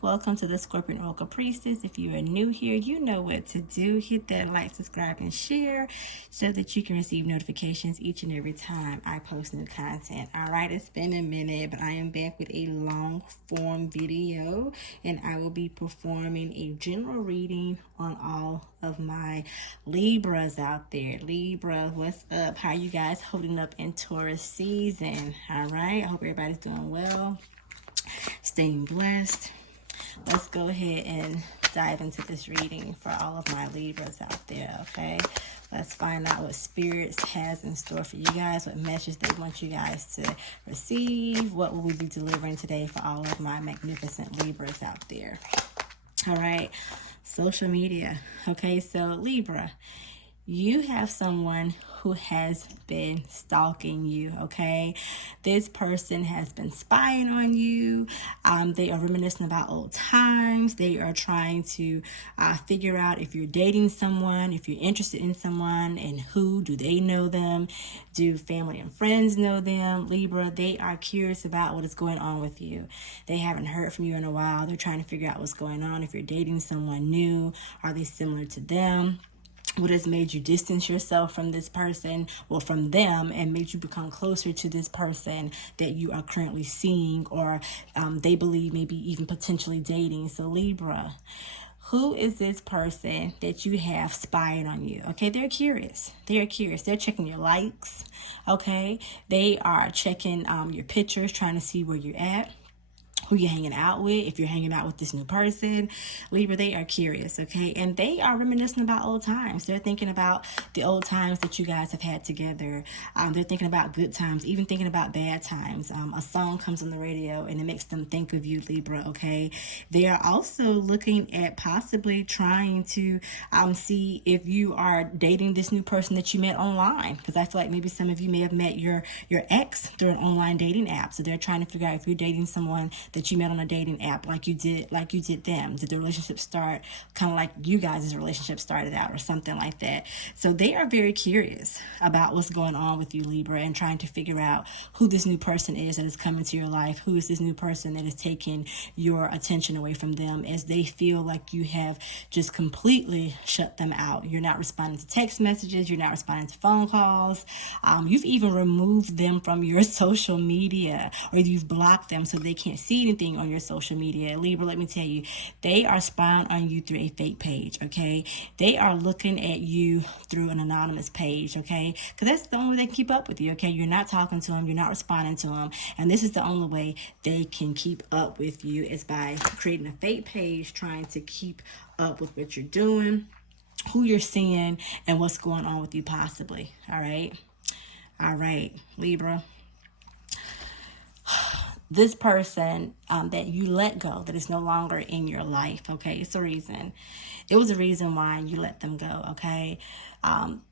welcome to the Scorpion Oracle Priestess. If you are new here, you know what to do. Hit that like, subscribe, and share so that you can receive notifications each and every time I post new content. All right, it's been a minute, but I am back with a long form video, and I will be performing a general reading on all of my Libras out there. Libra, what's up? How are you guys holding up in Taurus season? All right, I hope everybody's doing well, staying blessed. Let's go ahead and dive into this reading for all of my Libras out there, okay? Let's find out what Spirits has in store for you guys, what message they want you guys to receive, what will we be delivering today for all of my magnificent Libras out there. All right, social media. Okay, so Libra, you have someone who has been stalking you, okay? This person has been spying on you. They are reminiscing about old times. They are trying to figure out if you're dating someone, if you're interested in someone, and who. Do they know them? Do family and friends know them? Libra, they are curious about what is going on with you. They haven't heard from you in a while. They're trying to figure out what's going on. If you're dating someone new, are they similar to them? What has made you distance yourself from this person, well, from them, and made you become closer to this person that you are currently seeing, or they believe maybe even potentially dating? So Libra, who is this person that you have spying on you? Okay, they're curious. They're curious. They're checking your likes, okay? They are checking your pictures, trying to see where you're at, who you're hanging out with. If you're hanging out with this new person, Libra, they are curious, okay? And they are reminiscing about old times. They're thinking about the old times that you guys have had together. They're thinking about good times, even thinking about bad times. A song comes on the radio and it makes them think of you, Libra, okay? They are also looking at possibly trying to see if you are dating this new person that you met online, because I feel like maybe some of you may have met your ex through an online dating app. So they're trying to figure out if you're dating someone that you met on a dating app like you did them. Did the relationship start kind of like you guys' relationship started out, or something like that? So they are very curious about what's going on with you, Libra, and trying to figure out who this new person is that is coming to your life. Who is this new person that is taking your attention away from them, as they feel like you have just completely shut them out. You're not responding to text messages. You're not responding to phone calls. You've even removed them from your social media, or you've blocked them so they can't see anything on your social media. Libra, let me tell you, they are spying on you through a fake page, okay? They are looking at you through an anonymous page, okay? Because that's the only way they can keep up with you, okay? You're not talking to them. You're not responding to them. And this is the only way they can keep up with you, is by creating a fake page, trying to keep up with what you're doing, who you're seeing, and what's going on with you possibly, all right? All right, Libra. This person that you let go, that is no longer in your life, okay? It's a reason. It was a reason why you let them go, okay?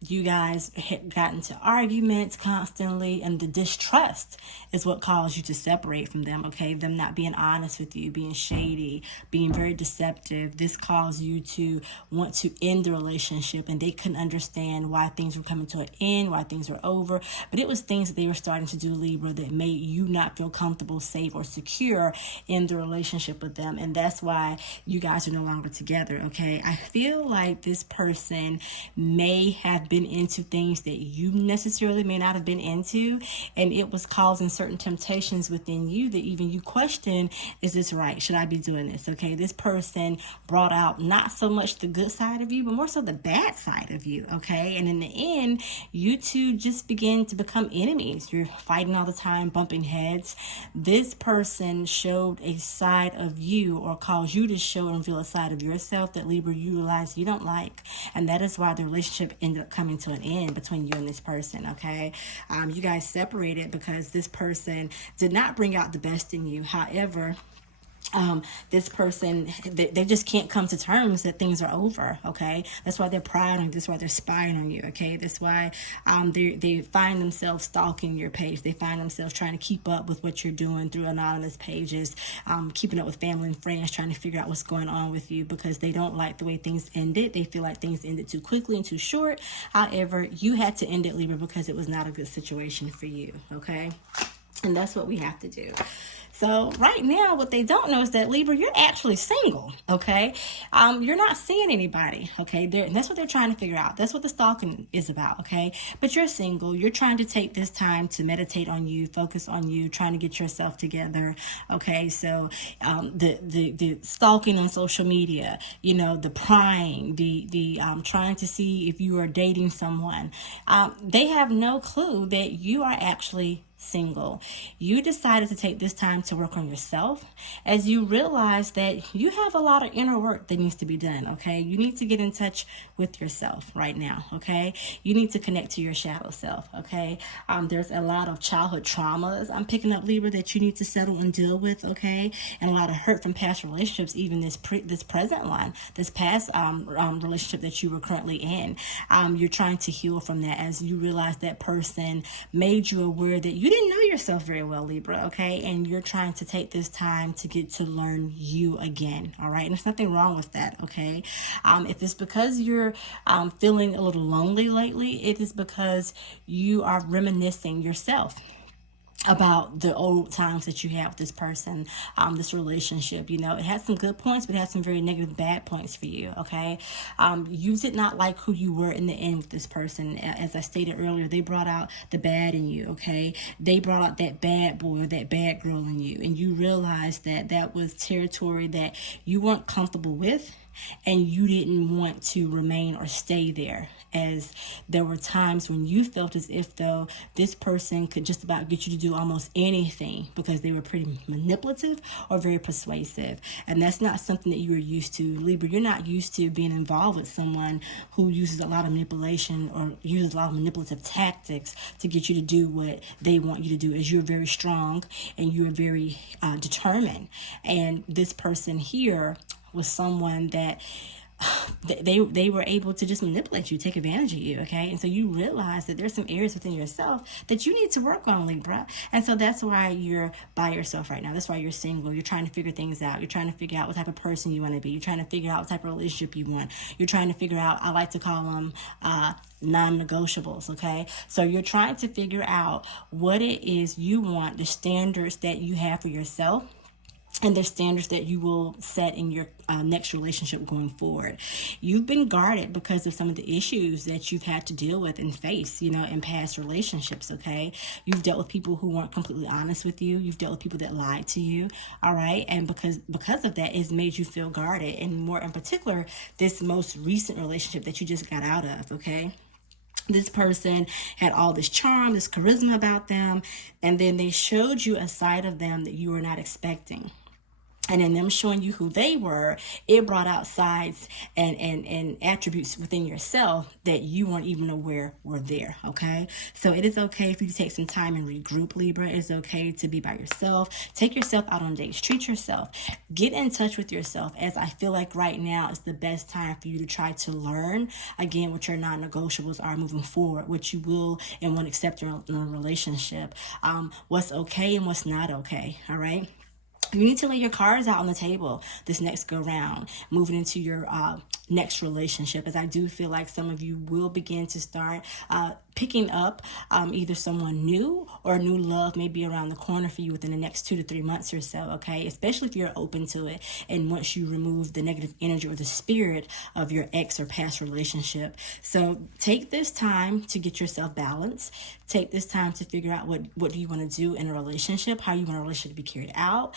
You guys had gotten into arguments constantly, and the distrust is what caused you to separate from them, okay? Them not being honest with you, being shady, being very deceptive. This caused you to want to end the relationship, and they couldn't understand why things were coming to an end, why things were over. But it was things that they were starting to do, Libra, that made you not feel comfortable, safe, or secure in the relationship with them. And that's why you guys are no longer together, okay? I feel like this person may have been into things that you necessarily may not have been into, and it was causing certain temptations within you that even you question, is this right? Should I be doing this? Okay, this person brought out not so much the good side of you, but more so the bad side of you, okay? And in the end, you two just begin to become enemies. You're fighting all the time, bumping heads. This person showed a side of you, or caused you to show and reveal a side of yourself that, Libra, you realize you don't like. And that is why the relationship ended up coming to an end between you and this person, okay? You guys separated because this person did not bring out the best in you. However, this person, they just can't come to terms that things are over, okay? That's why they're prying on you. That's why they're spying on you, okay? That's why they find themselves stalking your page. They find themselves trying to keep up with what you're doing through anonymous pages, keeping up with family and friends, trying to figure out what's going on with you, because they don't like the way things ended. They feel like things ended too quickly and too short. However, you had to end it, Libra, because it was not a good situation for you, okay? And that's what we have to do. So right now, what they don't know is that Libra, you're actually single, okay? You're not seeing anybody, okay? And that's what they're trying to figure out. That's what the stalking is about, okay? But you're single. You're trying to take this time to meditate on you, focus on you, trying to get yourself together, okay? So the stalking on social media, you know, the prying, the trying to see if you are dating someone, they have no clue that you are actually single. You decided to take this time to work on yourself as you realize that you have a lot of inner work that needs to be done, okay? You need to get in touch with yourself right now, okay? You need to connect to your shadow self, okay? There's a lot of childhood traumas I'm picking up, Libra, that you need to settle and deal with, okay? And a lot of hurt from past relationships, even this present one, this past relationship that you were currently in. You're trying to heal from that as you realize that person made you aware that you didn't know yourself very well, Libra, okay? And you're trying to take this time to get to learn you again, all right? And there's nothing wrong with that, okay? If it's because you're feeling a little lonely lately, it is because you are reminiscing yourself about the old times that you had with this person, this relationship. You know, it had some good points, but it had some very negative, bad points for you, okay? You did not like who you were in the end with this person. As I stated earlier, they brought out the bad in you, okay? They brought out that bad boy or that bad girl in you, and you realized that that was territory that you weren't comfortable with, and you didn't want to remain or stay there, as there were times when you felt as if though this person could just about get you to do almost anything because they were pretty manipulative or very persuasive. And that's not something that you were used to, Libra. You're not used to being involved with someone who uses a lot of manipulation or uses a lot of manipulative tactics to get you to do what they want you to do, as you're very strong and you're very determined. And this person here was someone that they were able to just manipulate you, take advantage of you, okay? And so you realize that there's some areas within yourself that you need to work on, Libra. And so that's why you're by yourself right now. That's why you're single. You're trying to figure things out. You're trying to figure out what type of person you want to be. You're trying to figure out what type of relationship you want. You're trying to figure out, I like to call them non-negotiables, okay? So you're trying to figure out what it is you want, the standards that you have for yourself, and the standards that you will set in your next relationship going forward. You've been guarded because of some of the issues that you've had to deal with and face, you know, in past relationships, okay? You've dealt with people who weren't completely honest with you. You've dealt with people that lied to you, all right? And because of that, it's made you feel guarded. And more in particular, this most recent relationship that you just got out of, okay? This person had all this charm, this charisma about them, and then they showed you a side of them that you were not expecting. And in them showing you who they were, it brought out sides and attributes within yourself that you weren't even aware were there, okay? So it is okay if you take some time and regroup, Libra. It's okay to be by yourself. Take yourself out on dates. Treat yourself. Get in touch with yourself, as I feel like right now is the best time for you to try to learn, again, what your non-negotiables are moving forward, what you will and won't accept in a relationship, what's okay and what's not okay, all right? You need to lay your cards out on the table this next go round, moving into your next relationship, as I do feel like some of you will begin to start picking up either someone new or new love may be around the corner for you within the next 2 to 3 months or so, okay? Especially if you're open to it and once you remove the negative energy or the spirit of your ex or past relationship. So take this time to get yourself balanced. Take this time to figure out what do you want to do in a relationship, how you want a relationship to be carried out,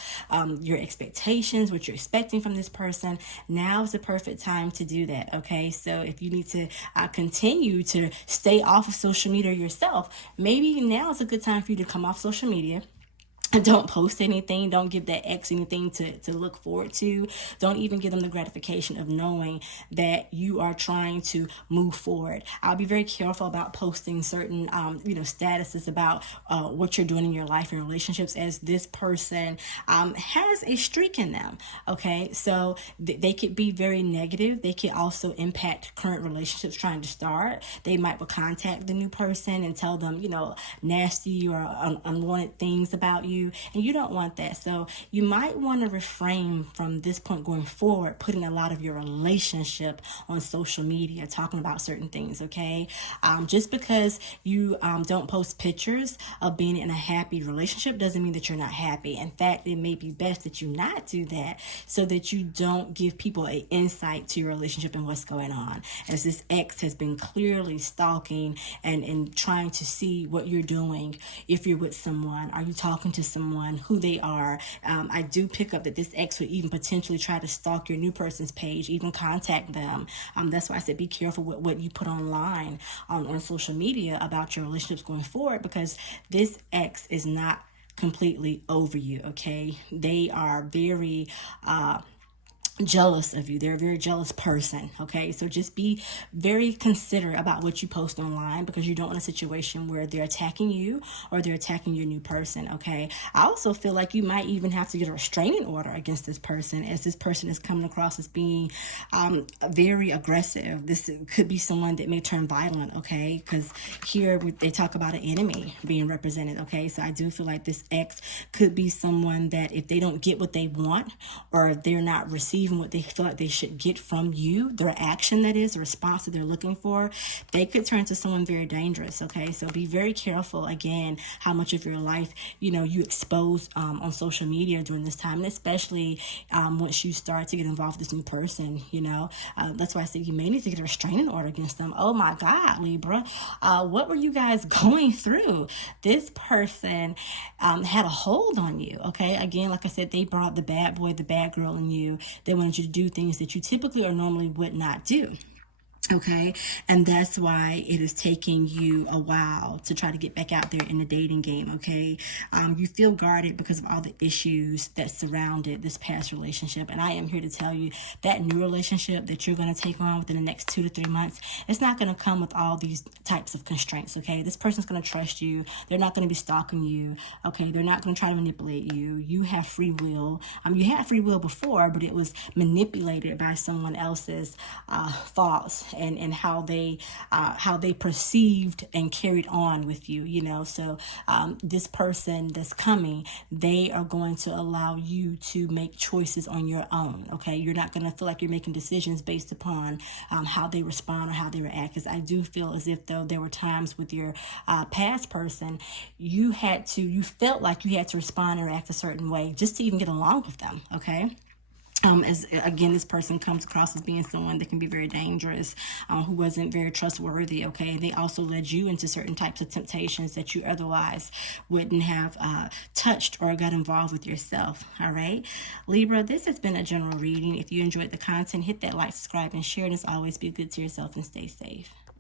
your expectations, what you're expecting from this person. Now is the perfect time to do that, okay? So if you need to continue to stay off of social media yourself, maybe now is a good time for you to come off social media. Don't post anything. Don't give that ex anything to look forward to. Don't even give them the gratification of knowing that you are trying to move forward. I'll be very careful about posting certain, statuses about what you're doing in your life and relationships, as this person has a streak in them. Okay, so they could be very negative. They could also impact current relationships trying to start. They might contact the new person and tell them, nasty or unwanted things about you. you, and you don't want that. So you might want to refrain from this point going forward, putting a lot of your relationship on social media, talking about certain things, okay? Just because you don't post pictures of being in a happy relationship doesn't mean that you're not happy. In fact, it may be best that you not do that so that you don't give people an insight to your relationship and what's going on. As this ex has been clearly stalking and trying to see what you're doing. If you're with someone, are you talking to someone, who they are? I do pick up that this ex would even potentially try to stalk your new person's page, even contact them. That's why I said be careful with what you put online on social media about your relationships going forward, because this ex is not completely over you, okay? They are very jealous of you. They're a very jealous person, okay? So just be very considerate about what you post online, because you don't want a situation where they're attacking you or they're attacking your new person, okay? I also feel like you might even have to get a restraining order against this person, as this person is coming across as being very aggressive. This could be someone that may turn violent, okay? Because here they talk about an enemy being represented, okay? So I do feel like this ex could be someone that if they don't get what they want, or if they're not receiving what they feel like they should get from you, their action, that is, the response that they're looking for, they could turn to someone very dangerous, okay? So be very careful, again, how much of your life, you expose on social media during this time, and especially once you start to get involved with this new person, that's why I said you may need to get a restraining order against them. Oh my God, Libra, what were you guys going through? This person had a hold on you, okay? Again, like I said, they brought the bad boy, the bad girl in you. They wanted you to do things that you typically or normally would not do. Okay, and that's why it is taking you a while to try to get back out there in the dating game, okay? You feel guarded because of all the issues that surrounded this past relationship, and I am here to tell you that new relationship that you're going to take on within the next 2 to 3 months, it's not going to come with all these types of constraints, okay? This person's going to trust you. They're not going to be stalking you, okay? They're not going to try to manipulate you. You have free will. You had free will before, but it was manipulated by someone else's thoughts and how they perceived and carried on with you, So this person that's coming, they are going to allow you to make choices on your own, okay? You're not going to feel like you're making decisions based upon how they respond or how they react, because I do feel as if, though, there were times with your past person, you felt like you had to respond or act a certain way just to even get along with them, okay? As again, this person comes across as being someone that can be very dangerous, who wasn't very trustworthy, okay? They also led you into certain types of temptations that you otherwise wouldn't have touched or got involved with yourself, all right? Libra, this has been a general reading. If you enjoyed the content, hit that like, subscribe, and share, and as always, be good to yourself and stay safe.